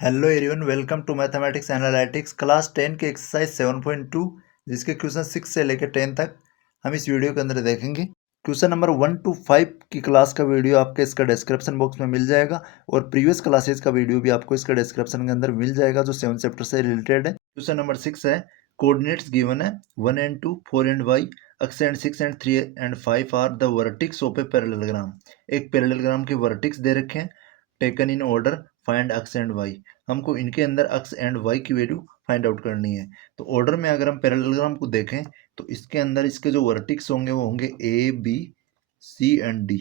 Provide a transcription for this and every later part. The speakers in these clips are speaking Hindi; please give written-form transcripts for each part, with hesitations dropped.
Hello everyone, welcome to mathematics analytics class 10 के एक्सरसाइज 7.2 जिसके क्वेश्चन 6 से लेकर 10 तक हम इस वीडियो के अंदर देखेंगे। क्वेश्चन नंबर 1 to 5 की क्लास का वीडियो आपके इसका डिस्क्रिप्शन बॉक्स में मिल जाएगा और प्रीवियस क्लासेज का वीडियो भी आपको इसका डिस्क्रिप्शन के अंदर मिल जाएगा जो 7 चैप्टर से रिलेटेड है। क्वेश्चन नंबर 6 है, कोऑर्डिनेट्स गिवन है 1 and 2, 4 and y, x and 6 and 3 and 5 are the vertices of a parallelogram. एक पैरेललोग्राम के वर्टिक्स दे रखे हैं, taken in order, find x and y। हमको इनके अंदर x एंड y की वैल्यू फाइंड आउट करनी है। तो ऑर्डर में अगर हम पैरेललोग्राम को देखें तो इसके अंदर इसके जो वर्टिक्स होंगे वो होंगे A B C and D.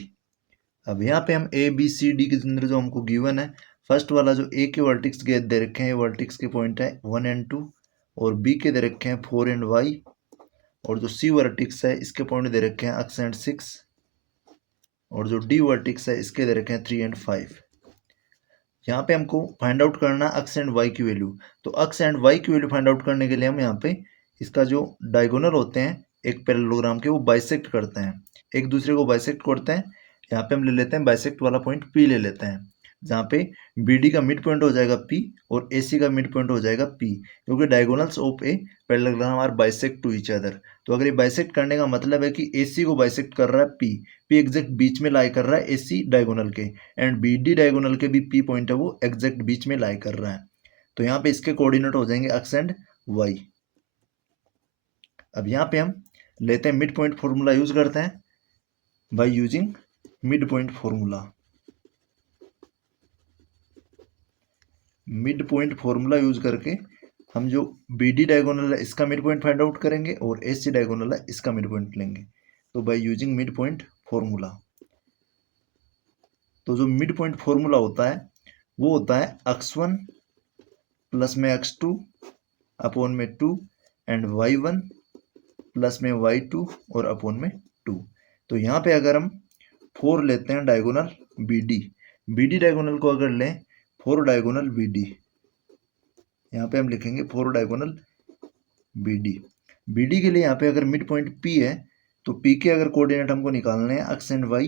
अब यहाँ पे हम ए बी सी डी के अंदर जो हमको गिवन है, फर्स्ट वाला जो ए के वर्टिक्स के दे रखे हैं, वर्टिक्स के पॉइंट है 1 and 2 और बी के दे रखे हैं 4 and y और जो सी वर्टिक्स है इसके पॉइंट दे रखे हैं x and 6 और जो डी वर्टिक्स है इसके दे रखे हैं 3 and 5। यहाँ पे हमको फाइंड आउट करना है x एंड y की वैल्यू। तो x एंड y की वैल्यू फाइंड आउट करने के लिए हम यहाँ पे इसका जो डायगोनल होते हैं एक पैरेललोग्राम के, वो बाइसेक्ट करते हैं, एक दूसरे को बाइसेक्ट करते हैं। यहाँ पे हम ले लेते हैं बाइसेक्ट वाला पॉइंट P ले लेते हैं, जहाँ पे BD का मिड पॉइंट हो जाएगा P और AC का मिड पॉइंट हो जाएगा P, क्योंकि diagonals of a parallelogram are bisect to each other. तो अगर ये बाइसेक्ट करने का मतलब है कि AC को बाइसेक्ट कर रहा है P एग्जैक्ट बीच में लाई कर रहा है AC डायगोनल के, एंड BD डायगोनल के भी P पॉइंट है वो एग्जैक्ट बीच में लाई कर रहा है। तो यहाँ पे इसके कोऑर्डिनेट हो जाएंगे x एंड y। अब यहाँ पे हम लेते हैं मिड पॉइंट फॉर्मूला यूज करते हैं by using mid point formula. Mid point formula use करके हम जो BD डायगोनल है इसका मिड पॉइंट फाइंड आउट करेंगे और AC डायगोनल है इसका मिड पॉइंट लेंगे। तो by using mid point formula, तो जो मिड पॉइंट फॉर्मूला होता है वो होता है x1 प्लस में x2 अपॉन में 2 एंड y1 प्लस में y2 और अपॉन में 2। तो यहाँ पे अगर हम 4 लेते हैं डायगोनल BD डायगोनल को अगर लें 4 डायगोनल BD, यहाँ पे हम लिखेंगे 4 डायगोनल BD के लिए यहाँ पे अगर मिड पॉइंट P है तो P के अगर कोऑर्डिनेट हमको निकालने हैं x एंड y,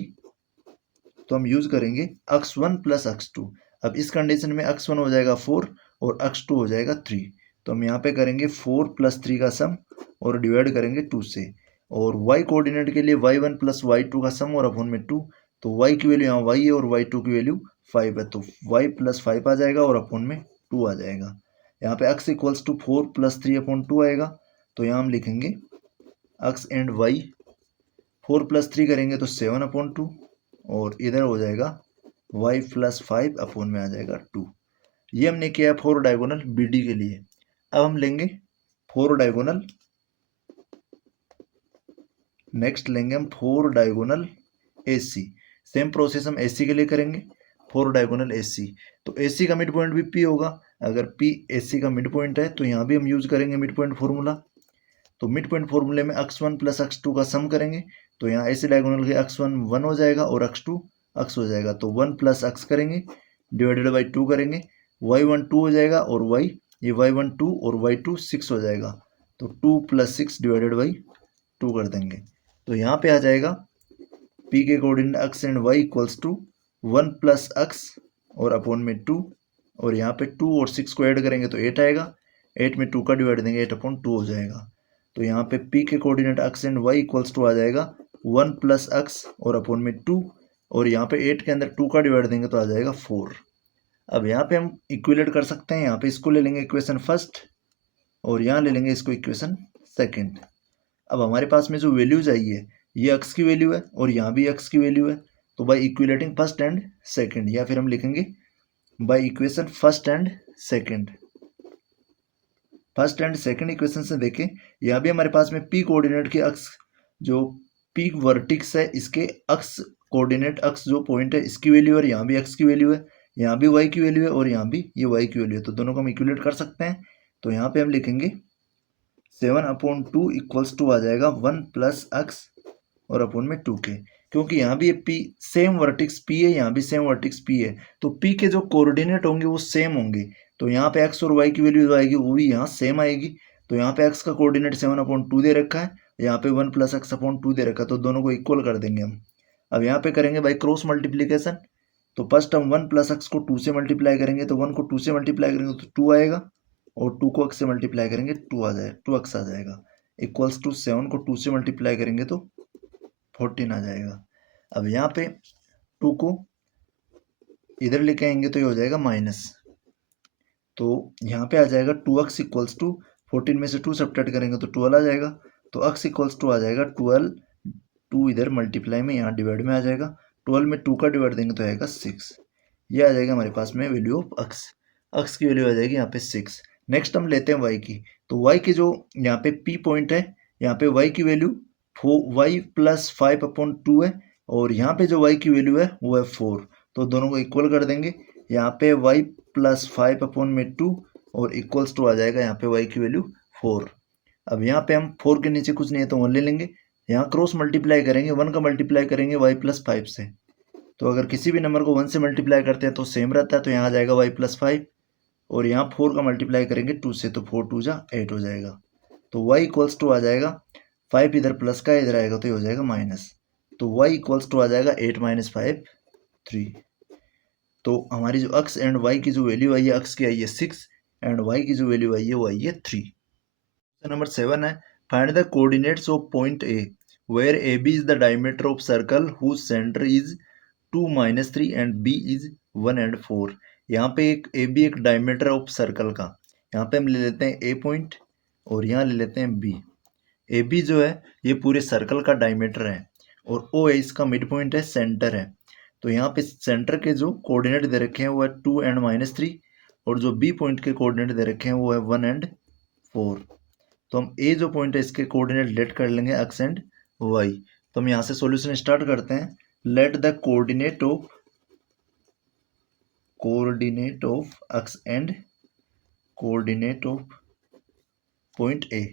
तो हम यूज करेंगे x1 प्लस x2। अब इस कंडीशन में x1 हो जाएगा 4 और x2 हो जाएगा 3। तो हम यहाँ पे करेंगे 4 प्लस 3 का सम और डिवाइड करेंगे 2 से, और y कोऑर्डिनेट के लिए y1 प्लस y2 का सम और अपॉन में 2। तो y की वैल्यू यहाँ y है और y2 की वैल्यू 5 है, तो y प्लस 5 आ जाएगा और अपॉन में 2 आ जाएगा। यहाँ पे x equals to 4 plus 3 upon 2 आएगा। तो यहाँ हम लिखेंगे x एंड y, 4 प्लस 3 करेंगे तो 7 अपॉन 2 और इधर हो जाएगा y प्लस 5 अपॉन में आ जाएगा 2। ये हमने किया 4 डायगोनल BD के लिए। अब हम लेंगे 4 डायगोनल, नेक्स्ट लेंगे हम 4 डायगोनल AC। सेम प्रोसेस हम AC के लिए करेंगे, 4 डायगोनल AC। तो AC का मिड पॉइंट भी P होगा, अगर P AC का मिड पॉइंट है तो यहाँ भी हम यूज करेंगे मिड पॉइंट फॉर्मूला। तो मिड पॉइंट फॉर्मूले में x1 प्लस x2 का सम करेंगे, तो यहाँ ऐसे डायगोनल के x1 1 हो जाएगा और x2 x हो जाएगा, तो 1 प्लस x करेंगे डिवाइडेड बाई 2 करेंगे, y1 2 हो जाएगा और y ये y1 2 और y2 6 हो जाएगा, तो 2 प्लस 6 डिवाइडेड बाई 2 कर देंगे। तो यहाँ पे आ जाएगा P के coordinate x and y equals to 1 plus x और अपॉन में 2, और यहाँ पे 2 और 6 को ऐड करेंगे तो 8 आएगा, 8 में 2 का डिवाइड देंगे 8 अपॉन 2 हो जाएगा। तो यहाँ पे P के coordinate x and y equals to आ जाएगा 1 प्लस x और अपॉन में 2, और यहाँ पे 8 के अंदर 2 का डिवाइड देंगे तो आ जाएगा 4। अब यहाँ पे हम इक्विलेट कर सकते हैं, यहाँ पे इसको ले लेंगे इक्वेशन फर्स्ट और यहाँ ले लेंगे इसको इक्वेशन सेकेंड। अब हमारे पास में जो वैल्यूज आई है ये x की वैल्यू है और यहाँ भी x की वैल्यू है, तो बाई इक्विलेटिंग फर्स्ट एंड सेकेंड, या फिर हम लिखेंगे by equation first and second. First and second equation से देखें, यहाँ भी हमारे पास में P कोऑर्डिनेट के अक्स, जो P वर्टिक्स है इसके अक्स कोऑर्डिनेट अक्स जो पॉइंट है इसकी वैल्यू है, यहाँ भी x की वैल्यू है, यहाँ भी y की वैल्यू है और यहाँ भी ये y की वैल्यू है, तो दोनों को हम इक्विलेट कर सकते हैं। तो यहाँ पे हम लिखेंगे 7 अपॉन 2 इक्वल्स टू आ जाएगा 1 प्लस x और अपॉन में 2 के, क्योंकि यहाँ भी ये P सेम वर्टिक्स P है, यहाँ भी सेम वर्टिक्स P है, तो P के जो कोऑर्डिनेट होंगे वो सेम होंगे, तो यहाँ पे x और y की वैल्यू जो आएगी वो भी यहाँ सेम आएगी। तो यहाँ पे x का कोऑर्डिनेट 7 अपॉन 2 दे रखा है, यहाँ पे 1 प्लस x अपॉन 2 दे रखा है, तो दोनों को इक्वल कर देंगे हम। अब यहाँ पे करेंगे बाई क्रॉस मल्टीप्लीकेशन, तो फर्स्ट हम 1 प्लस एक्स को 2 से मल्टीप्लाई करेंगे, तो 1 को 2 से मल्टीप्लाई करेंगे तो 2 आएगा, और 2 को x से मल्टीप्लाई करेंगे 2x आ जाएगा, इक्वल्स टू 7 को 2 से मल्टीप्लाई करेंगे तो 14 आ जाएगा। अब यहाँ पे 2 को इधर लेके आएंगे तो ये हो जाएगा माइनस, तो यहाँ पे आ जाएगा 2x इक्वल्स टू 14 में से 2 सब्ट्रैक्ट करेंगे तो 12 आ जाएगा, तो x इक्वल्स टू आ जाएगा 12, 2 इधर मल्टीप्लाई में यहाँ डिवाइड में आ जाएगा, 12 में 2 का डिवाइड देंगे तो आएगा 6, ये आ जाएगा हमारे पास में वैल्यू ऑफ x की वैल्यू आ जाएगी यहाँ पे 6। नेक्स्ट हम लेते हैं y की, तो y की जो यहाँ पे p पॉइंट है, यहाँ पे y की वैल्यू y प्लस 5/2 है, और यहाँ पे जो y की वैल्यू है वो है 4, तो दोनों को इक्वल कर देंगे, यहाँ पे y प्लस 5/2 और इक्वल्स टू आ जाएगा यहाँ पे y की वैल्यू 4। अब यहाँ पे हम 4 के नीचे कुछ नहीं है तो 1 ले लेंगे, यहाँ क्रॉस मल्टीप्लाई करेंगे, 1 का मल्टीप्लाई करेंगे y प्लस 5 से, तो अगर किसी भी नंबर को 1 से मल्टीप्लाई करते हैं तो सेम रहता है, तो यहाँ आ जाएगा y प्लस 5, और यहाँ 4 का मल्टीप्लाई करेंगे 2 से, तो 4 2 जा 8 हो जाएगा, तो y इक्वल्स टू आ जाएगा 5 इधर प्लस का इधर आएगा तो ये हो जाएगा माइनस, तो y इक्वल्स टू आ जाएगा 8 - 5 3। तो हमारी जो x एंड y की जो वैल्यू आई है, x की आई है 6 एंड y की जो वैल्यू आई है वो आई है 3। नंबर 7 है, find the coordinates of point A where AB is the diameter of circle whose centre is 2 - 3 and B is 1 and 4। यहाँ पे एक AB एक डायमीटर ऑफ सर्कल का, यहाँ पे हम ले लेते हैं A पॉइंट और यहाँ ले लेते हैं B। AB जो है ये पूरे सर्कल का डायमीटर है, और O है इसका मिड पॉइंट है, सेंटर है, तो यहाँ पे सेंटर के जो कोऑर्डिनेट दे रखे हैं वो है 2 एंड -3, और जो B पॉइंट के कोऑर्डिनेट दे रखे हैं वो है 1 एंड 4। तो हम A जो पॉइंट है इसके कोऑर्डिनेट लेट कर लेंगे x एंड y। तो हम यहाँ से सॉल्यूशन स्टार्ट करते हैं। Let the coordinate of x and coordinate of point A।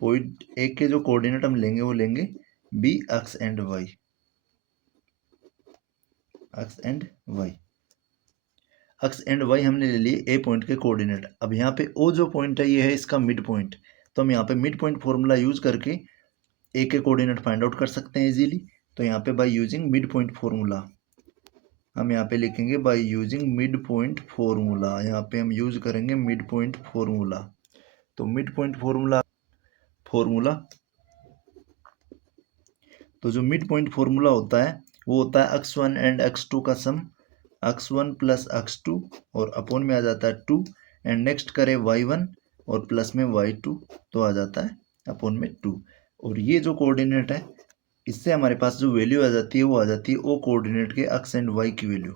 Point A के जो कोऑर्डिनेट हम लेंगे वो लेंगे B x and y, x and y हमने ले लिए A पॉइंट के कोऑर्डिनेट। अब यहाँ पे O जो पॉइंट है ये है इसका मिड पॉइंट, तो हम यहाँ पे मिड पॉइंट फॉर्मूला यूज करके A के कोऑर्डिनेट फाइंड आउट कर सकते हैं इजीली। तो यहाँ पे by using mid point formula हम यहाँ पे लिखेंगे by using mid point formula, यहाँ पे हम यूज करेंगे मिड पॉइंट फॉर्मूला। तो मिड पॉइंट फॉर्मूला तो जो मिड पॉइंट फॉर्मूला होता है वो होता है x1 एंड x2 का सम, x1 प्लस x2 और अपॉन में आ जाता है 2, एंड नेक्स्ट करें y1 और प्लस में y2 तो आ जाता है अपॉन में 2। और ये जो कोऑर्डिनेट है इससे हमारे पास जो वैल्यू आ जाती है वो आ जाती है ओ कोऑर्डिनेट के x एंड y की वैल्यू।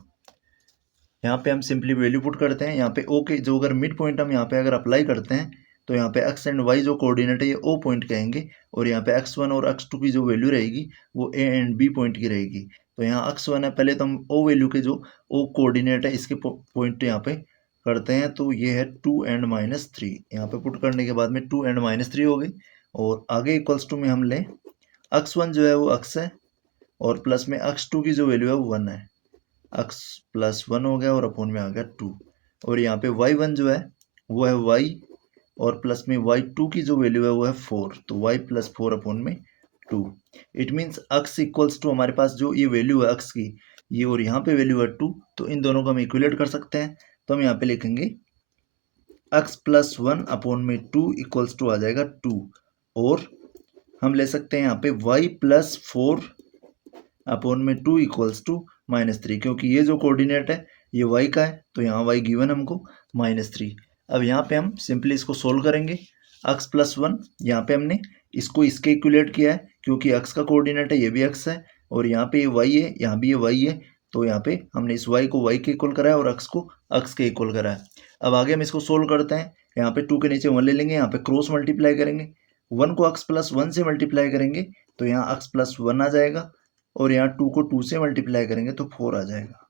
यहाँ पे हम सिंपली वैल्यू पुट करते हैं, यहाँ पे ओ के जो अगर मिड पॉइंट हम यहाँ पे अगर अप्लाई करते हैं तो यहाँ पे x एंड y जो कोऑर्डिनेट है ये ओ पॉइंट के आएंगे, और यहाँ पे x1 और x2 की जो वैल्यू रहेगी वो a एंड b पॉइंट की रहेगी। तो यहाँ x1 है, पहले तो हम ओ वैल्यू के जो ओ कोऑर्डिनेट है इसके पॉइंट यहाँ पे करते हैं, तो ये है 2 एंड -3। यहाँ पे पुट करने के बाद में 2 एंड -3 हो गई, और आगे इक्वल्स टू में हम लें x1 जो है वो x है, और प्लस में x2 की जो वैल्यू है वो 1 है, x प्लस 1 हो गया और अपॉन में आ गया 2, और यहाँ पे y1 जो है वो है y, और प्लस में y2 की जो वैल्यू है वो है 4, तो y प्लस 4 अपॉन में 2। It means x equals to हमारे पास जो ये वैल्यू है x की, ये और यहाँ पे वैल्यू है 2, तो इन दोनों को हम इक्विलेट कर सकते हैं। तो हम यहाँ पे लिखेंगे x प्लस 1 अपॉन में 2 इक्वल्स टू आ जाएगा 2, और हम ले सकते हैं यहाँ पे y प्लस 4 अपॉन में 2 इक्वल्स टू -3, क्योंकि ये जो कोऑर्डिनेट है ये y का है, तो यहाँ y गिवन हमको -3। अब यहाँ पे हम सिंपली इसको सोल्व करेंगे। x प्लस 1 यहाँ पे हमने इसको इसके इक्विलेट किया है, क्योंकि x का कोऑर्डिनेट है ये भी x है, और यहाँ पे ये y है, यहाँ भी ये y है, तो यहाँ पे हमने इस y को y के इक्वल करा है और x को x के इक्वल करा है। अब आगे हम इसको सोल्व करते हैं। यहाँ पे 2 के नीचे 1 ले लेंगे, यहाँ पे क्रॉस मल्टीप्लाई करेंगे, 1 को x प्लस 1 से मल्टीप्लाई करेंगे तो यहाँ x प्लस 1 आ जाएगा, और यहाँ 2 को 2 से मल्टीप्लाई करेंगे तो 4 आ जाएगा।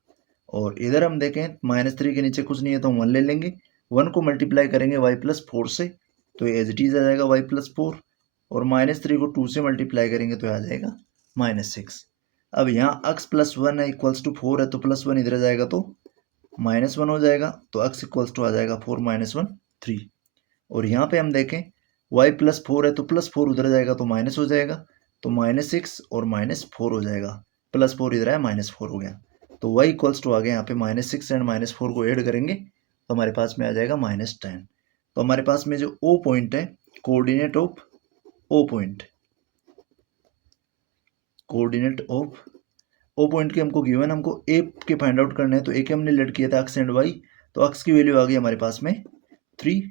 और इधर हम देखें -3 के नीचे कुछ नहीं है तो 1 ले लेंगे, 1 को मल्टीप्लाई करेंगे y प्लस 4 से तो एज इट इज आ जाएगा y प्लस 4, और -3 को 2 से मल्टीप्लाई करेंगे तो आ जाएगा -6। अब यहाँ x प्लस 1 है इक्वल्स टू 4 है, तो प्लस 1 इधर आ जाएगा तो -1 हो जाएगा, तो x इक्वल्स टू आ जाएगा 4 - 1 3। और यहाँ पे हम देखें y प्लस 4 है तो प्लस 4 उधर जाएगा तो माइनस हो जाएगा, तो -6 और -4 हो जाएगा, +4 इधर है -4 हो गया। तो y इक्वल्स टू आ गया यहाँ पे -6 एंड -4 को ऐड करेंगे तो हमारे पास में आ जाएगा -10। तो हमारे पास में जो O पॉइंट है, coordinate of O point, coordinate of O point के हमको गिवन, हमको A के फाइंड आउट करने हैं। तो A के हमने लेट किया था अक्स एंड y, तो अक्स की वैल्यू आ गई हमारे पास में 3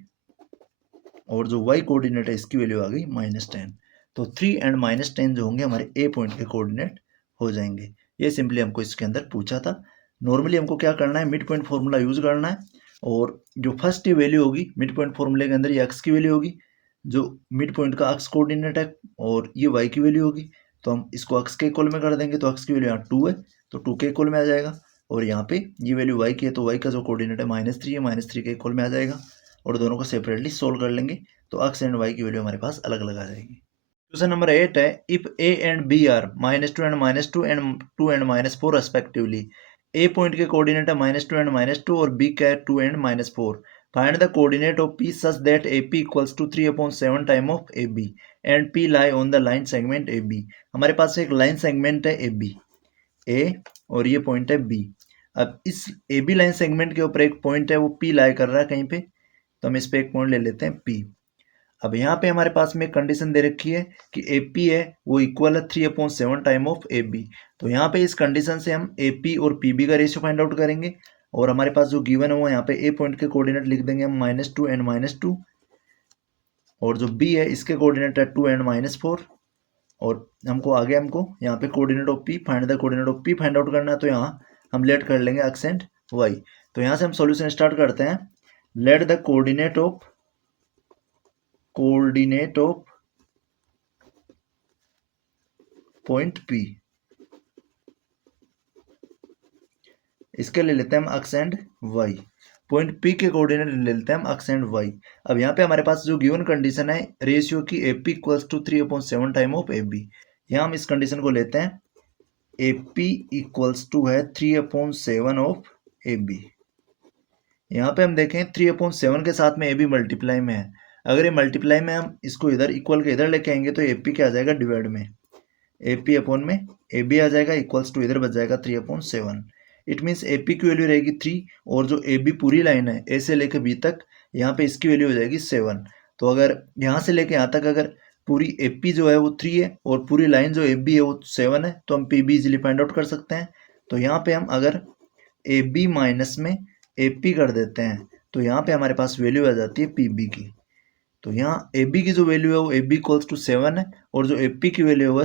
और जो y कोऑर्डिनेट है इसकी वैल्यू आ गई -10। तो 3 एंड -10 जो होंगे हमारे A पॉइंट के कोऑर्डिनेट हो जाएंगे। ये सिंपली हमको इसके अंदर पूछा था। नॉर्मली हमको क्या करना है, मिड पॉइंट फॉर्मूला यूज करना है और जो फर्स्ट वैल्यू होगी मिड पॉइंट फॉर्मूले के अंदर ये अक्स की वैल्यू होगी, जो मिड पॉइंट का अक्स कोऑर्डिनेट है, और ये y की वैल्यू होगी। तो हम इसको अक्स के इक्वल में कर देंगे, तो अक्स की वैल्यू यहाँ 2 है तो 2 के इक्वल में आ जाएगा, और यहाँ पे ये वैल्यू y की है तो y का जो कोऑर्डिनेट है -3 है, -3 के इक्वल में आ जाएगा, और दोनों को सेपरेटली सोल्व कर लेंगे तो अक्स एंड y की वैल्यू हमारे पास अलग अलग आ जाएगी। क्वेश्चन नंबर 8 है, if a and b are -2 and -2 and 2 and -4 respectively, a point के कोऑर्डिनेट है -2 एंड -2 और b का है 2 and -4, find the coordinate of p such that AP equals to 3/7 time of AB and p lie on the line segment AB। हमारे पास एक लाइन सेगमेंट है AB, A और ये पॉइंट है B। अब इस AB लाइन सेगमेंट के ऊपर एक पॉइंट है वो P लाई कर रहा है कहीं पे, तो हम इस पे एक पॉइंट ले लेते हैं P। अब यहाँ पे हमारे पास में कंडीशन दे रखी है कि AP है वो इक्वल है 3/7 टाइम ऑफ AB। तो यहाँ पे इस कंडीशन से हम AP और PB का रेशियो फाइंड आउट करेंगे, और हमारे पास जो गिवन है वो यहाँ पे A पॉइंट के कोऑर्डिनेट लिख देंगे हम -2 एंड -2, और जो B है इसके कोऑर्डिनेट है 2 एंड -4, और हमको यहाँ पे coordinate of P find the coordinate of P find out करना है, तो यहाँ हम लेट कर लेंगे एक्स एंड वाई। तो यहाँ से हम सॉल्यूशन स्टार्ट करते हैं। Let the coordinate of point P, इसके ले लेते हैं हम x and y. Point P के कोऑर्डिनेट ले लेते हैं हम एक्स एंड वाई। अब यहाँ पे हमारे पास जो गिवन कंडीशन है रेशियो की AP equals to 3/7 time of AB, यहाँ हम इस कंडीशन को लेते हैं AP इक्वल्स टू है 3/7 ऑफ AB। यहाँ पे हम देखें 3/7 के साथ में AB मल्टीप्लाई में है, अगर ये मल्टीप्लाई में हम इसको इधर इक्वल के इधर लेके आएंगे तो AP क्या आ जाएगा डिवाइड में, AP अपॉन में AB आ जाएगा इक्वल्स टू इधर बच जाएगा 3/7। इट मीन्स AP की वैल्यू रहेगी 3, और जो AB पूरी लाइन है A से लेके B तक, यहाँ पे इसकी वैल्यू हो जाएगी 7। तो अगर यहाँ से लेके यहाँ तक अगर पूरी AP जो है वो 3 है और पूरी लाइन जो AB है वो 7 है, तो हम PB इजिली फाइंड आउट कर सकते हैं। तो यहाँ पे हम अगर AB माइनस में AP कर देते हैं तो यहाँ पे हमारे पास वैल्यू आ जाती है PB की। तो यहाँ AB की जो वैल्यू है वो AB इक्वल्स टू 7 है, और जो AP की वैल्यू है वो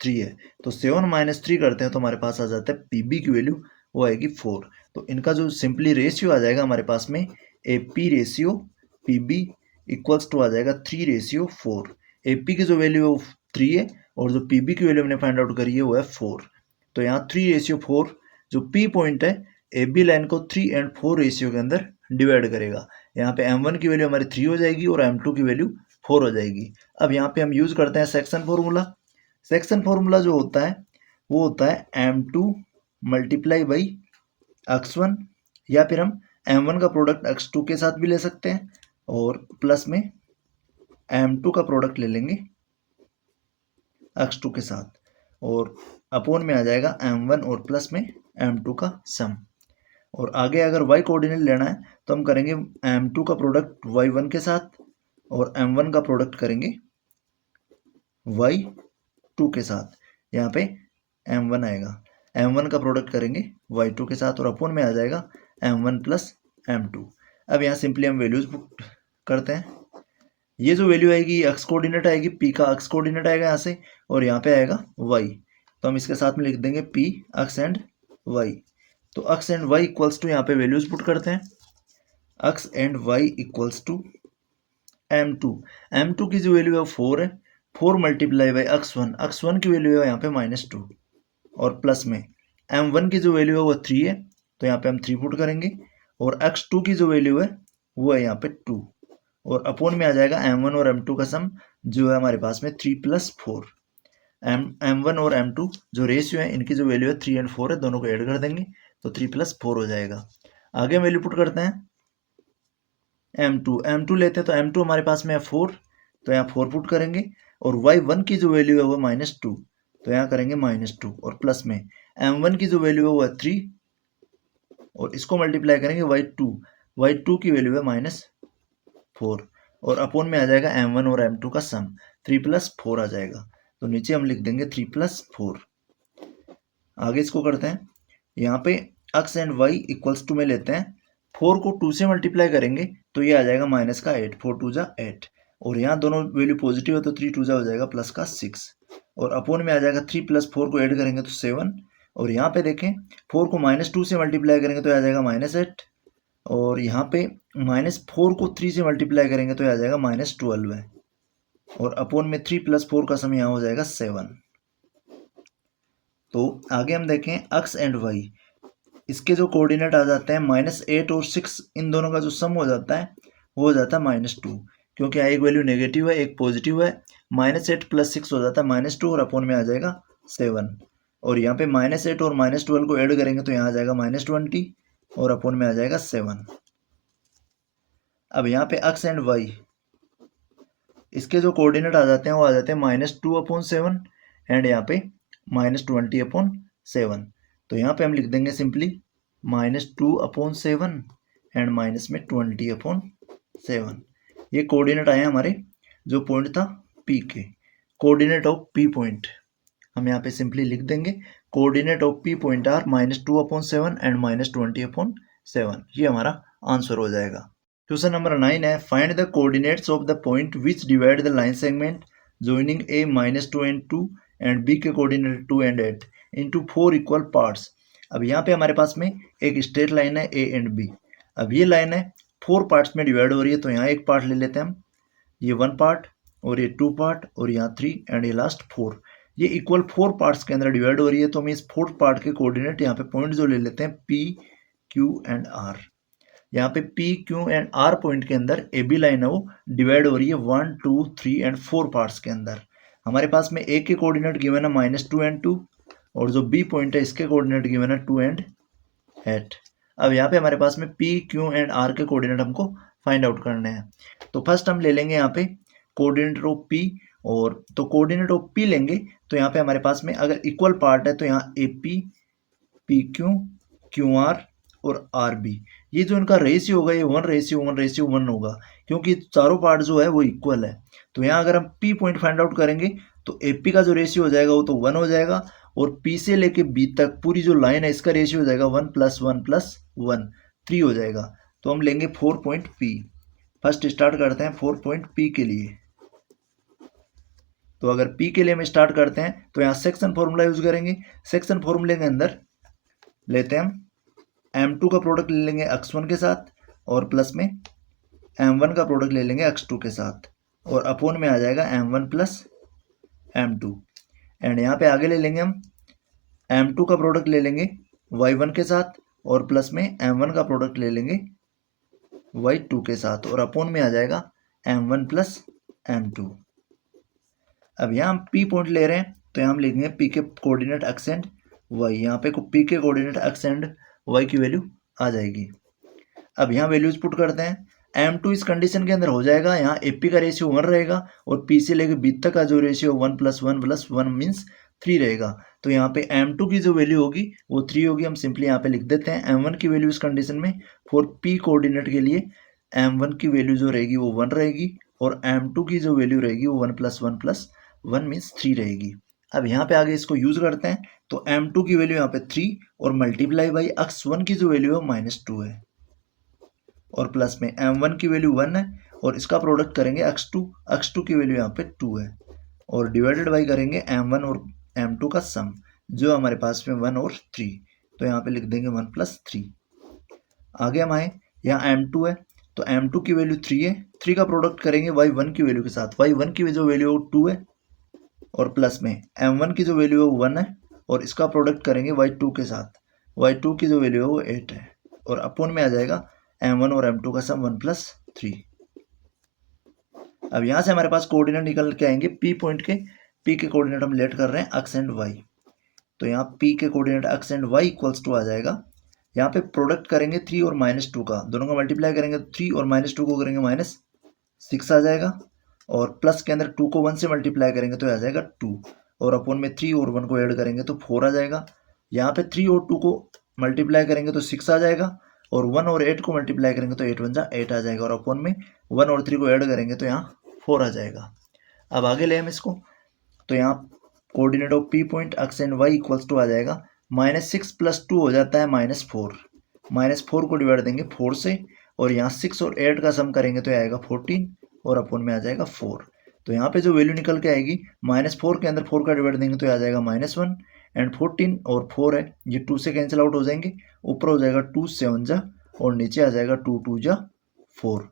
3 है। तो 7 - 3 करते हैं तो हमारे पास आ जाता है PB की वैल्यू वो आएगी 4। तो इनका जो सिंपली रेशियो आ जाएगा हमारे पास में AP ratio PB equals to आ जाएगा 3/4। AP की जो वैल्यू है वो 3 है, और जो PB की वैल्यू हमने फाइंड आउट करी है वो है 4। तो यहाँ 3/4 जो P पॉइंट है AB लाइन को 3 एंड 4 रेशियो के अंदर डिवाइड करेगा। यहाँ पे M1 की वैल्यू हमारी 3 हो जाएगी और M2 की वैल्यू 4 हो जाएगी। अब यहाँ पे हम यूज़ करते हैं सेक्शन फॉर्मूला। सेक्शन फॉर्मूला जो होता है वो होता है M2 मल्टीप्लाई बाई x1, या फिर हम M1 का प्रोडक्ट x2 के साथ भी ले सकते हैं, और प्लस में M2 का प्रोडक्ट ले लेंगे x2 के साथ, और अपोन में आ जाएगा M1 और प्लस में M2 का सम। और आगे अगर y कोऑर्डिनेट लेना है तो हम करेंगे M2 का प्रोडक्ट y1 के साथ, और M1 का प्रोडक्ट करेंगे y2 के साथ। यहाँ पे M1 आएगा, M1 का प्रोडक्ट करेंगे y2 के साथ, और अपोन में आ जाएगा M1 प्लस M2। अब यहाँ सिंपली हम वैल्यूज पुट करते हैं। ये जो वैल्यू आएगी एक्स कोऑर्डिनेट आएगी, P का एक्स कोऑर्डिनेट आएगा यहाँ से, और यहाँ पे आएगा y, तो हम इसके साथ में लिख देंगे P एक्स एंड y। तो x and y equals to यहाँ पे वैल्यूज पुट करते हैं, x and y equals to M2 की जो वैल्यू है 4 है, 4 मल्टीप्लाई बाई x1 की वैल्यू है यहाँ पे -2, और प्लस में M1 की जो वैल्यू है वो 3 है, तो यहाँ पे हम 3 पुट करेंगे, और x2 की जो वैल्यू है वो है यहाँ पे 2, और अपोन में आ जाएगा M1 और M2 का सम जो है हमारे पास में 3 + 4। M1 और M2 जो रेशियो है इनकी जो वैल्यू है 3 एंड 4 है, दोनों को ऐड कर देंगे तो 3 + 4 हो जाएगा। आगे वैल्यू पुट करते हैं M2 लेते हैं तो M2 हमारे पास में है 4, तो यहाँ 4 पुट करेंगे, और y1 की जो वैल्यू है वो -2, तो यहाँ करेंगे -2, और प्लस में m1 की जो वैल्यू है वो है 3 और इसको मल्टीप्लाई करेंगे y2 की वैल्यू है -4 और अपोन में आ जाएगा m1 और m2 का सम 3 + 4 आ जाएगा। तो नीचे हम लिख देंगे 3 + 4। आगे इसको करते हैं, यहाँ पे x and y equals to में लेते हैं, 4 को 2 से मल्टीप्लाई करेंगे तो ये आ जाएगा माइनस का 8, 4 2 जा 8 और यहाँ दोनों वैल्यू पॉजिटिव है तो 3 2 जा हो जाएगा प्लस का 6 और अपोन में आ जाएगा 3 + 4 को ऐड करेंगे तो 7 और यहाँ पे देखें 4 को -2 से मल्टीप्लाई करेंगे तो आ जाएगा -8 और यहाँ पे -4 को 3 से मल्टीप्लाई करेंगे तो आ जाएगा -12 है और अपोन में 3 + 4 का सम यहाँ हो जाएगा 7। तो आगे हम देखें x एंड y, इसके जो कोऑर्डिनेट आ जाते हैं -8 और 6, इन दोनों का जो सम हो जाता है वो हो जाता है -2 क्योंकि एक वैल्यू नेगेटिव है एक पॉजिटिव है। -8 + 6 हो जाता है -2 और अपोन में आ जाएगा 7 और यहाँ पे -8 और -12 को ऐड करेंगे तो यहाँ आ जाएगा -20 और अपोन में आ जाएगा 7। अब यहाँ पे x एंड y, इसके जो कोऑर्डिनेट आ जाते हैं वो आ जाते हैं -2/7 एंड यहाँ पे -20/7। तो यहाँ पे हम लिख देंगे सिंपली -2/7 एंड माइनस में 20/7। ये कोऑर्डिनेट आए हमारे जो पॉइंट था P के, कोऑर्डिनेट ऑफ P पॉइंट हम यहाँ पे सिंपली लिख देंगे, coordinate of P point are -2/7 and -20/7। ये हमारा आंसर हो जाएगा। क्वेश्चन नंबर 9 है, find the coordinates of the point which divide the line segment joining a -2 and 2 and b के coordinate 2 and 8 into 4 equal parts. अब यहाँ पे हमारे पास में एक स्ट्रेट लाइन है a एंड b। अब ये लाइन है 4 पार्ट्स में डिवाइड हो रही है तो यहाँ एक पार्ट ले लेते हैं हम, ये 1 पार्ट और ये 2 पार्ट और यहाँ 3 एंड ये लास्ट 4। ये इक्वल 4 पार्ट्स के अंदर डिवाइड हो रही है तो हम इस 4th पार्ट के कोऑर्डिनेट यहाँ पे पॉइंट जो ले लेते हैं P, Q एंड R। यहाँ पे P, Q and R point के अंदर ए बी लाइन है वो डिवाइड हो रही है 1 2 3 एंड 4 पार्ट्स के अंदर। हमारे पास में ए के कोऑर्डिनेट गिवन है -2 एंड 2 और जो बी पॉइंट है इसके कोऑर्डिनेट गिवन है 2 एंड 8। अब यहाँ पे हमारे पास में P, Q एंड R के कोऑर्डिनेट हमको फाइंड आउट करने हैं। तो फर्स्ट हम ले लेंगे यहाँ पे कोऑर्डिनेट ऑफ P, और तो कोऑर्डिनेट ऑफ P लेंगे तो यहाँ पे हमारे पास में अगर इक्वल पार्ट है तो यहाँ AP, PQ, QR और RB, ये जो इनका रेशियो होगा ये 1:1:1 होगा क्योंकि चारों पार्ट जो है वो इक्वल है। तो यहाँ अगर हम P पॉइंट फाइंड आउट करेंगे तो AP का जो रेशियो हो जाएगा वो तो 1 हो जाएगा और P से लेके B तक पूरी जो लाइन है इसका रेशियो हो जाएगा 1 + 1 + 1 3 हो जाएगा। तो हम लेंगे 4 पॉइंट P। फर्स्ट स्टार्ट करते हैं 4 पॉइंट P के लिए। तो अगर P के लिए हम स्टार्ट करते हैं तो यहाँ सेक्शन फॉर्मूला यूज करेंगे। सेक्शन फॉर्मूले के अंदर लेते हैं हम m2 का प्रोडक्ट ले लेंगे x1 के साथ और प्लस में m1 का प्रोडक्ट ले लेंगे x2 के साथ और अपोन में आ जाएगा m1 + m2 एंड यहाँ पे आगे ले लेंगे हम m2 का प्रोडक्ट ले लेंगे y1 के साथ और प्लस में m1 का प्रोडक्ट ले लेंगे y2 के साथ और अपोन में आ जाएगा m1 + m2। अब यहाँ हम P पॉइंट ले रहे हैं तो यहाँ हम लिखेंगे P के कोऑर्डिनेट x एंड y। यहाँ पे P के कोऑर्डिनेट x एंड y की वैल्यू आ जाएगी। अब यहाँ वैल्यूज पुट करते हैं। m2 इस कंडीशन के अंदर हो जाएगा, यहाँ AP का रेशियो 1 रहेगा और P से लेके B तक का जो रेशियो 1 + 1 + 1 मीन्स 3 रहेगा। तो यहाँ पे m2 की जो वैल्यू होगी वो 3 होगी। हम सिंपली यहाँ पे लिख देते हैं m1 की वैल्यू इस कंडीशन में फॉर P कोऑर्डिनेट के लिए m1 की वैल्यू जो रहेगी वो 1 रहेगी और m2 की जो वैल्यू रहेगी वो 1 + 1 + 1 मीन्स 3 रहेगी। अब यहाँ पे आगे इसको यूज करते हैं तो m2 की वैल्यू यहाँ पे 3 और मल्टीप्लाई बाई x1 की जो वैल्यू है -2 है और प्लस में m1 की वैल्यू 1 है और इसका प्रोडक्ट करेंगे x2 की वैल्यू यहाँ पे 2 है और डिवाइडेड बाई करेंगे m1 और m2 का सम जो हमारे पास में 1 और 3। तो यहाँ पे लिख देंगे 1 + 3। आगे हम आए, यहाँ m2 है तो m2 की वैल्यू 3 है, 3 का प्रोडक्ट करेंगे y1 की वैल्यू के साथ। y1 की जो वैल्यू है वो 2 है और प्लस में m1 की जो वैल्यू है वो 1 है और इसका प्रोडक्ट करेंगे y2 के साथ। y2 की जो वैल्यू है वो 8 है और अपोन में आ जाएगा m1 और m2 का सम 1 + 3। अब यहाँ से हमारे पास कोऑर्डिनेट निकल के आएंगे P पॉइंट के। P के कोऑर्डिनेट हम लेट कर रहे हैं x एंड y। तो यहाँ P के coordinate x and y equals to आ जाएगा, यहाँ पे प्रोडक्ट करेंगे 3 और -2 का, दोनों का मल्टीप्लाई करेंगे तो 3 और -2 को करेंगे -6 आ जाएगा और प्लस के अंदर 2 को 1 से मल्टीप्लाई करेंगे तो आ जाएगा 2 और अपोन में 3 और 1 को ऐड करेंगे तो 4 आ जाएगा यहाँ पे 3 और 2 को मल्टीप्लाई करेंगे तो 6 आ जाएगा, और 1 और 8 को मल्टीप्लाई करेंगे तो 8 1 जा 8 आ जाएगा, और अपॉन में 1 और 3 को ऐड करेंगे तो यहाँ 4 आ जाएगा। अब आगे ले हम इसको, तो यहाँ coordinate of P point x and y equals to आ जाएगा -6 + 2 हो जाता है -4। -4 को डिवाइड देंगे 4 से, और यहाँ 6 और 8 का सम करेंगे तो आएगा 14, और अपॉन में आ जाएगा 4। तो यहाँ पे जो वैल्यू निकल के आएगी, -4 के अंदर 4 का डिवाइड देंगे तो आ जाएगा -1, एंड 14 और 4 है, ये 2 से कैंसिल आउट हो जाएंगे, ऊपर हो जाएगा 2 7 जा, और नीचे आ जाएगा 2 2 जा 4।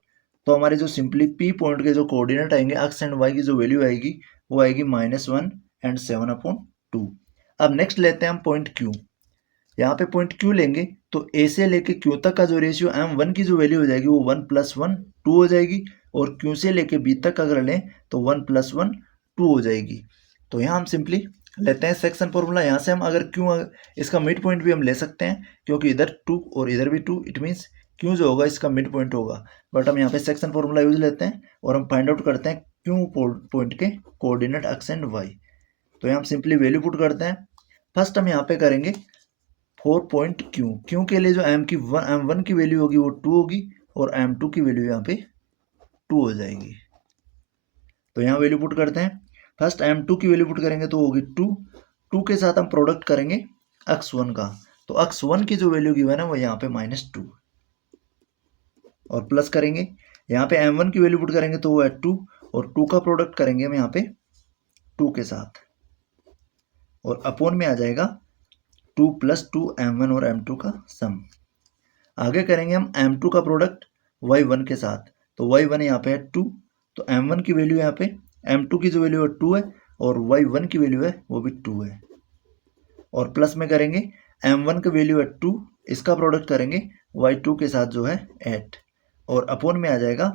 तो हमारे जो सिंपली पी पॉइंट के जो कोऑर्डिनेट आएंगे एक्स एंड वाई की जो वैल्यू आएगी वो आएगी -1 एंड 7/2। अब नेक्स्ट लेते हैं हम पॉइंट क्यू। यहाँ पे पॉइंट क्यू लेंगे तो ए से लेके क्यू तक का जो रेशियो m1 की जो वैल्यू हो जाएगी वो 1 + 1 2 हो जाएगी, और क्यू से लेके बी तक अगर लें तो 1 + 1 2 हो जाएगी। तो यहाँ हम सिंपली लेते हैं सेक्शन फॉर्मूला। यहाँ से हम अगर क्यू, इसका मिड पॉइंट भी हम ले सकते हैं, क्योंकि इधर 2 और इधर भी 2, इट मीन्स क्यू जो होगा इसका मिड पॉइंट होगा। बट हम यहाँ पे सेक्शन फॉर्मूला यूज लेते हैं और हम फाइंड आउट करते हैं क्यू पॉइंट के कोऑर्डिनेट एक्स एंड वाई। तो यहाँ हम सिंपली वैल्यू पुट करते हैं। फर्स्ट हम यहाँ पे करेंगे 4 पॉइंट क्यू के लिए जो m1 की वैल्यू होगी वो 2 होगी, और m2 की वैल्यू यहाँ पे 2 हो जाएगी। तो यहाँ वैल्यू पुट करते हैं। फर्स्ट m2 की वैल्यू पुट करेंगे तो होगी 2 के साथ हम प्रोडक्ट करेंगे x1 का, तो x1 की जो वैल्यू गिवन है वो यहाँ पे -2, और प्लस करेंगे यहाँ पे m1 की वैल्यू पुट करेंगे तो वो है 2, और 2 का प्रोडक्ट करेंगे हम यहाँ पे 2 के साथ, और अपॉन में आ जाएगा 2 + 2 m1 और m2 का सम। आगे करेंगे हम m2 का प्रोडक्ट y1 के साथ, तो y1 यहाँ पे है 2, तो m1 की वैल्यू यहाँ पे m2 की जो वैल्यू है 2 है, और y1 की वैल्यू है वो भी 2 है, और प्लस में करेंगे m1 की वैल्यू है 2, इसका प्रोडक्ट करेंगे y2 के साथ जो है 8, और अपॉन में आ जाएगा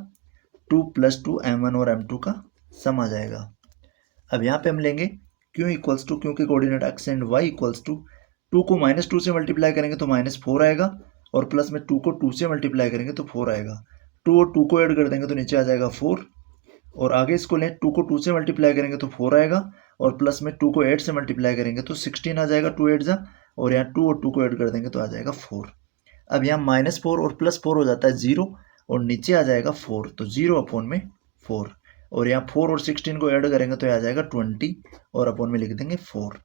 2 + 2 m1 और m2 का सम आ जाएगा। अब यहाँ पे हम लेंगे q इक्वल्स टू, क्यू के coordinate x and y equals to 2 को -2 से मल्टीप्लाई करेंगे तो -4 आएगा, और प्लस में 2 को 2 से मल्टीप्लाई करेंगे तो 4 आएगा। 2 और 2 को ऐड कर देंगे तो नीचे आ जाएगा 4, और आगे इसको लें 2 को 2 से मल्टीप्लाई करेंगे तो 4 आएगा, और प्लस में 2 को 8 से मल्टीप्लाई करेंगे तो 16 आ जाएगा, 2 8 जा, और यहाँ 2 और 2 को ऐड कर देंगे तो आ जाएगा 4। अब यहाँ -4 और +4 हो जाता है 0, और नीचे आ जाएगा 4, तो 0 अपॉन में 4, और यहाँ 4 और 16 को ऐड करेंगे तो आ जाएगा 20, और अपॉन में लिख देंगे 4।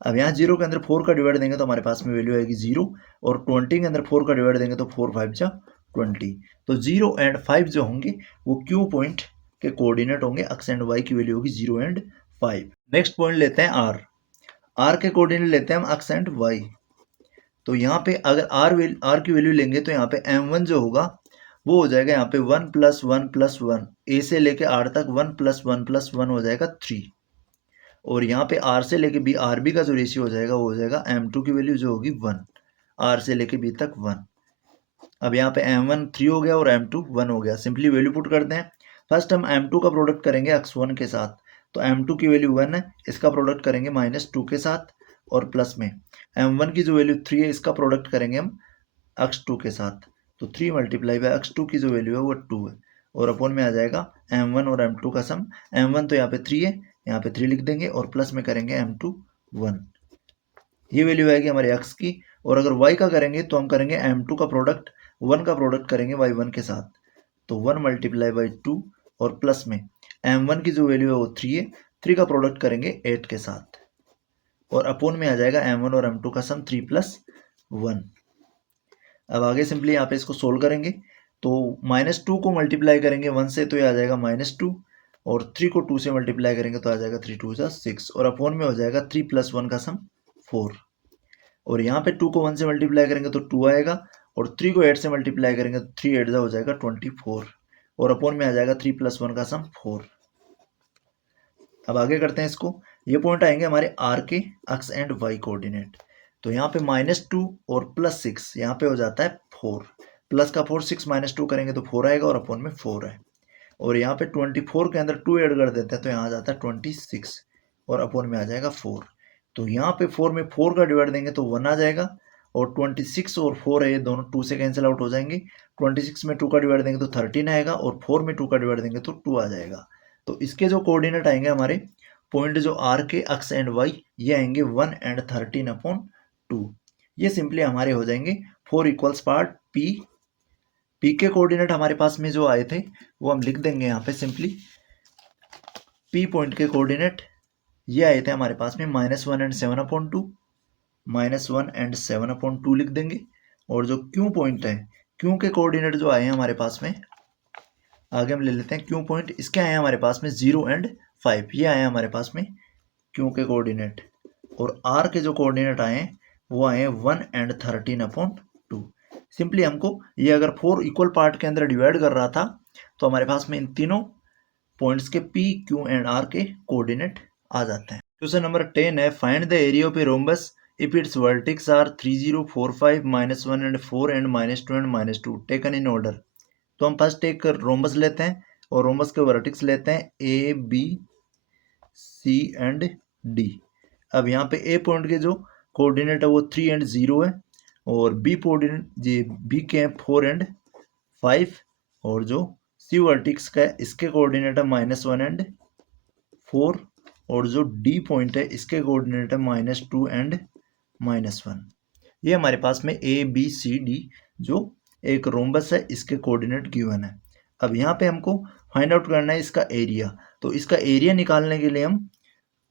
अब यहाँ 0 के अंदर 4 का डिवाइड देंगे तो हमारे पास में वैल्यू आएगी 0, और 20 के अंदर 4 का डिवाइड देंगे तो 4 5 जा 20। तो 0 एंड 5 जो होंगे वो क्यू पॉइंट के कोऑर्डिनेट होंगे, एक्स एंड वाई की वैल्यू होगी 0 एंड 5। नेक्स्ट पॉइंट लेते हैं आर के कोऑर्डिनेट लेते हैं हम एक्स एंड वाई। तो यहाँ पे अगर आर की वैल्यू लेंगे तो यहाँ पे m1 जो होगा वो हो जाएगा यहाँ पे 1 + 1 + 1, ए से लेके आर तक 1 + 1 + 1 हो जाएगा 3, और यहाँ पे आर से लेके बी, आर बी का जो रेशियो हो जाएगा वो हो जाएगा m2 की वैल्यू जो होगी 1, आर से लेके बी तक 1। अब यहाँ पे m1 3 हो गया और m2 1 हो गया। सिंपली वैल्यू पुट करते हैं। फर्स्ट हम m2 का प्रोडक्ट करेंगे x1 के साथ, तो m2 की वैल्यू 1 है, इसका प्रोडक्ट करेंगे -2 के साथ, और प्लस में m1 की जो वैल्यू 3 है इसका प्रोडक्ट करेंगे हम x2 के साथ, तो 3 × x2 की जो वैल्यू है वो 2 है, और अपॉन में आ जाएगा m1 और m2 का सम। m1 तो यहाँ पे 3 है, यहाँ पे 3 लिख देंगे, और प्लस में करेंगे m2 1, ये वैल्यू आएगी हमारे x की। और अगर y का करेंगे तो हम करेंगे m2 का प्रोडक्ट 1 का प्रोडक्ट करेंगे y1 के साथ, तो 1 × 2, और प्लस में m1 की जो वैल्यू है वो 3 है, 3 का प्रोडक्ट करेंगे 8 के साथ, और अपॉन में आ जाएगा m1 और m2 का सम 3 + 1। अब आगे सिंपली यहाँ पे इसको सोल्व करेंगे, तो -2 को मल्टीप्लाई करेंगे 1 से तो ये आ जाएगा -2, और 3 को 2 से मल्टीप्लाई करेंगे तो आ जाएगा 3 2 जा 6, और अपॉन में हो जाएगा 3 + 1 का सम 4, और यहाँ पे 2 को 1 से मल्टीप्लाई करेंगे तो 2 आएगा, और 3 को 8 से मल्टीप्लाई करेंगे तो 3 8 जा हो जाएगा 24, और अपॉन में आ जाएगा 3 + 1 का सम 4। अब आगे करते हैं इसको। ये पॉइंट आएंगे हमारे आर के एक्स एंड वाई कोऑर्डिनेट। तो यहाँ पे -2 और +6 यहाँ पे हो जाता है 4, प्लस का 4 6 -2 करेंगे तो 4 आएगा, और अपॉन में 4 है, और यहाँ पे 24 के अंदर 2 ऐड कर देते हैं तो यहाँ आ जाता है 26, और अपॉन में आ जाएगा 4। तो यहाँ पे 4 में 4 का डिवाइड देंगे तो 1 आ जाएगा, और 26 और 4 है ये दोनों 2 से कैंसिल आउट हो जाएंगे। 26 में 2 का डिवाइड देंगे तो 13 आएगा, और 4 में 2 का डिवाइड देंगे तो 2 आ जाएगा। तो इसके जो कोऑर्डिनेट आएंगे हमारे पॉइंट जो आर के एक्स एंड वाई, ये आएंगे 1 एंड 13/2। 2। ये सिंपली हमारे हो जाएंगे 4 इक्वल्स पार्ट पी के कोऑर्डिनेट हमारे पास में जो आए थे वो हम लिख देंगे यहाँ पे सिंपली। पी पॉइंट के कोऑर्डिनेट ये आए थे हमारे पास में -1 एंड 7/2, -1 एंड 7/2 लिख देंगे। और जो क्यू पॉइंट है, क्यू के कोऑर्डिनेट जो आए हैं हमारे पास में, आगे हम ले लेते हैं क्यू पॉइंट, इसके आए हैं हमारे पास में 0 एंड 5, ये आए हैं हमारे पास में क्यू के कोऑर्डिनेट। और आर के जो कोऑर्डिनेट आए हैं वो आए हैं 1 एंड 13/2। सिंपली हमको ये अगर 4 इक्वल पार्ट के अंदर डिवाइड कर रहा था तो हमारे पास में इन तीनों पॉइंट्स के पी क्यू एंड आर के कोऑर्डिनेट आ जाते हैं। क्वेश्चन नंबर 10 है, find the area of a rhombus if its vertex are 3 0 4 5 -1 and 4 and -2 and -2 taken in order. तो हम फर्स्ट एक रोम्बस लेते हैं और रोम्बस के वर्टिक्स लेते हैं A B C and D. अब यहाँ पे ए पॉइंट के जो कोऑर्डिनेट है वो 3 एंड 0 है, और बी कोऑर्डिनेट ये बी के हैं 4 एंड 5, और जो सी वर्टिक्स का है इसके कोऑर्डिनेट है -1 एंड 4, और जो डी पॉइंट है इसके कोऑर्डिनेट है -2 एंड -1। ये हमारे पास में ए बी सी डी जो एक रोम्बस है इसके कोऑर्डिनेट गिवन है। अब यहाँ पे हमको फाइंड आउट करना है इसका एरिया। तो इसका एरिया निकालने के लिए हम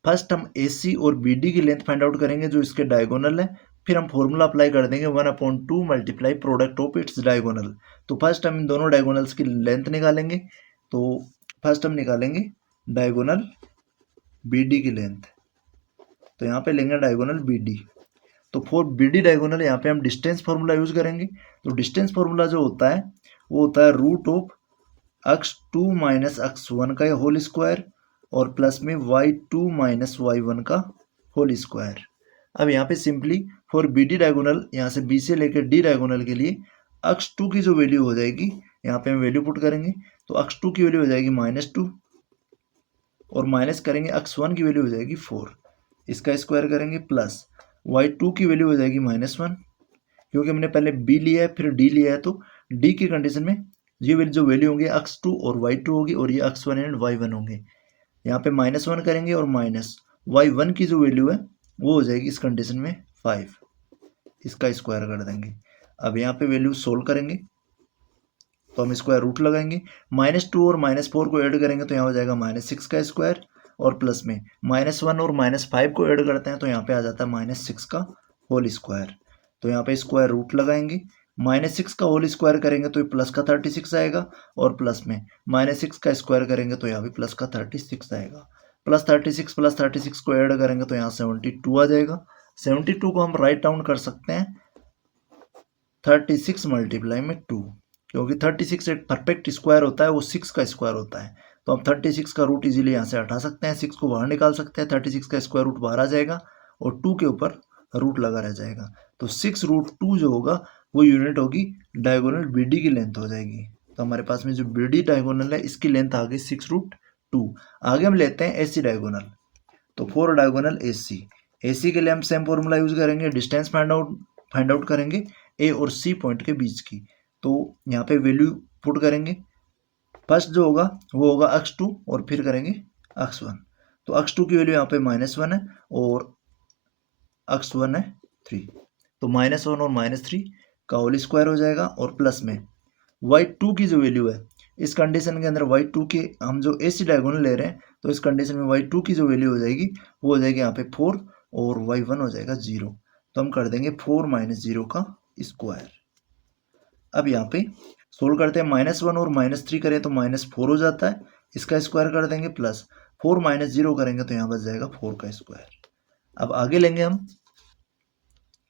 फर्स्ट हम ए सी और बी डी की लेंथ फाइंड आउट करेंगे जो इसके डायगोनल है, फिर हम फॉर्मूला अप्लाई कर देंगे 1/2 multiply product of its diagonal. तो फर्स्ट हम इन दोनों डायगोनल्स की लेंथ निकालेंगे। तो फर्स्ट हम निकालेंगे डायगोनल बी डी की लेंथ, तो यहाँ पे लेंगे डायगोनल बी डी। तो फॉर बी डी डायगोनल यहाँ पे हम डिस्टेंस फार्मूला यूज करेंगे। तो डिस्टेंस फार्मूला जो होता है वो होता है √x2 - x1 का होल स्क्वायर और प्लस में y2 - y1 का होल स्क्वायर। अब यहाँ पे simply for B D diagonal यहाँ से बी से लेकर डी डायगोनल के लिए x2 की जो वैल्यू हो जाएगी यहाँ पे हम वैल्यू पुट करेंगे। तो x2 की वैल्यू हो जाएगी -2, और माइनस करेंगे x1 की वैल्यू हो जाएगी 4, इसका स्क्वायर करेंगे, प्लस y2 की वैल्यू हो जाएगी -1, क्योंकि हमने पहले b लिया है फिर d लिया है, तो d की कंडीशन में ये जो वैल्यू होंगे x2 और y2 होगी, और ये x1 एंड y1 होंगे। यहाँ पे -1 करेंगे और माइनस y1 की जो वैल्यू है वो हो जाएगी इस कंडीशन में 5, इसका स्क्वायर कर देंगे। अब यहाँ पे वैल्यू सोल्व करेंगे तो हम स्क्वायर रूट लगाएंगे, -2 और -4 को ऐड करेंगे तो यहाँ हो जाएगा -6 का स्क्वायर, और प्लस में -1 और -5 को ऐड करते हैं तो यहाँ पे आ जाता है -6 का होल स्क्वायर। तो यहाँ पे स्क्वायर रूट लगाएंगे, -6 का होल स्क्वायर करेंगे तो ये प्लस का 36 आएगा, और प्लस में -6 का स्क्वायर करेंगे तो यहाँ भी प्लस का 36 आएगा। +36 को ऐड करेंगे तो यहाँ 72 आ जाएगा। 72 को हम राइट डाउन कर सकते हैं 36 × 2, क्योंकि 36 एक परफेक्ट स्क्वायर होता है, वो 6 का स्क्वायर होता है। तो हम 36 का रूट इजीली यहाँ से हटा सकते हैं, 6 को बाहर निकाल सकते हैं, 36 का स्क्वायर रूट बाहर आ जाएगा और 2 के ऊपर रूट लगा रह जाएगा। तो 6√2 जो होगा वो यूनिट होगी डायगोनल बी डी की लेंथ हो जाएगी। तो हमारे पास में जो बी डी डायगोनल है इसकी लेंथ आ गई 6√2। आगे हम लेते हैं ए सी डायगोनल। तो फॉर डायगोनल ए सी के लिए हम सेम फॉर्मूला यूज करेंगे, डिस्टेंस फाइंड आउट करेंगे ए और सी पॉइंट के बीच की। तो यहाँ पे वैल्यू पुट करेंगे, फर्स्ट जो होगा वो होगा x2 और फिर करेंगे x1। तो x2 की वैल्यू यहाँ पे -1 है और x1 है 3, तो -1 और -3 का होल स्क्वायर हो जाएगा, और प्लस में y2 की जो वैल्यू है इस कंडीशन के अंदर y2 के हम जो ए सी डायगोनल ले रहे हैं तो इस कंडीशन में y2 की जो वैल्यू हो जाएगी वो हो जाएगी यहाँ पे 4 और y1 हो जाएगा 0। तो हम कर देंगे 4 - 0 का स्क्वायर। अब यहाँ पे सोल्व करते हैं, -1 और -3 करें तो -4 हो जाता है, इसका स्क्वायर कर देंगे, प्लस 4 - 0 करेंगे तो यहाँ बच जाएगा 4 का स्क्वायर। अब आगे लेंगे हम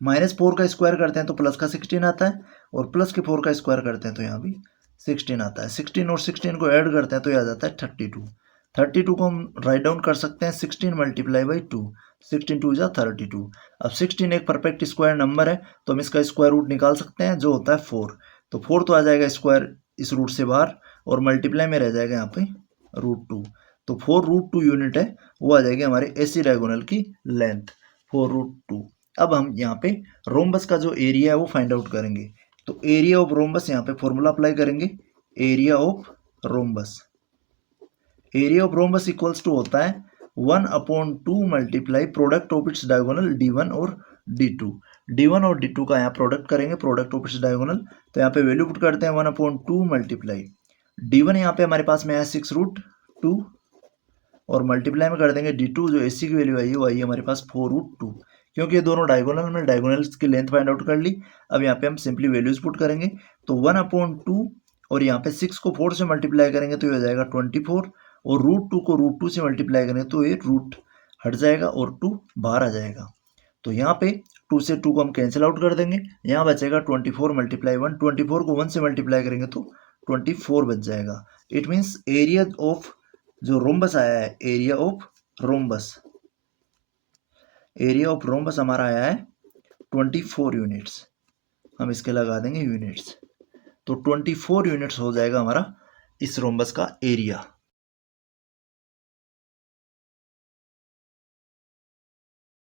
-4 का स्क्वायर करते हैं तो प्लस का 16 आता है, और प्लस के 4 का स्क्वायर करते हैं तो यहाँ भी 16 आता है। 16 और 16 को ऐड करते हैं तो यह आ जाता है 32। 32 को हम राइट डाउन कर सकते हैं 16 × 2, 16 2 जा 32। अब 16 एक परफेक्ट स्क्वायर नंबर है तो हम इसका स्क्वायर रूट निकाल सकते हैं जो होता है 4। तो 4 तो आ जाएगा स्क्वायर इस रूट से बाहर, और मल्टीप्लाई में रह जाएगा यहाँ पे √2। तो 4√2 यूनिट है वो आ जाएगी हमारे ए सी डायगोनल की लेंथ 4√2। अब हम यहाँ पे रोम्बस का जो एरिया है वो फाइंड आउट करेंगे। तो एरिया ऑफ रोम्बस यहाँ पे फॉर्मूला अप्लाई करेंगे, area of rhombus equals to होता है 1/2 multiply product of its diagonal D1 और D2। D1 और D2 का यहाँ प्रोडक्ट करेंगे, प्रोडक्ट ऑपोजिट डायगोनल। तो यहाँ पे वैल्यू पुट करते हैं 1/2 मल्टीप्लाई D1 यहाँ पे हमारे पास में है 6√2 और मल्टीप्लाई में कर देंगे D2, जो AC की वैल्यू आई है वो आई है हमारे पास 4√2, क्योंकि ये दोनों डायगोनल में डायगोनल्स की लेंथ फाइंड आउट कर ली। अब यहाँ पे हम सिंपली वैल्यूज पुट करेंगे, तो 1/2 और यहाँ पे 6 को 4 से मल्टीप्लाई करेंगे तो ये हो जाएगा 24, और √2 को √2 से मल्टीप्लाई करेंगे तो ये रूट हट जाएगा और 2 बाहर आ जाएगा। तो यहाँ पे 2 से 2 को हम कैंसिल आउट कर देंगे, यहाँ बचेगा 24 मल्टीप्लाई 1, 24 को 1 से मल्टीप्लाई करेंगे तो 24 बच जाएगा। इट मीन्स एरिया ऑफ जो रोम्बस आया है, एरिया ऑफ रोम्बस हमारा आया है 24 यूनिट्स। हम इसके लगा देंगे यूनिट्स, तो 24 यूनिट्स हो जाएगा हमारा इस रोम्बस का एरिया।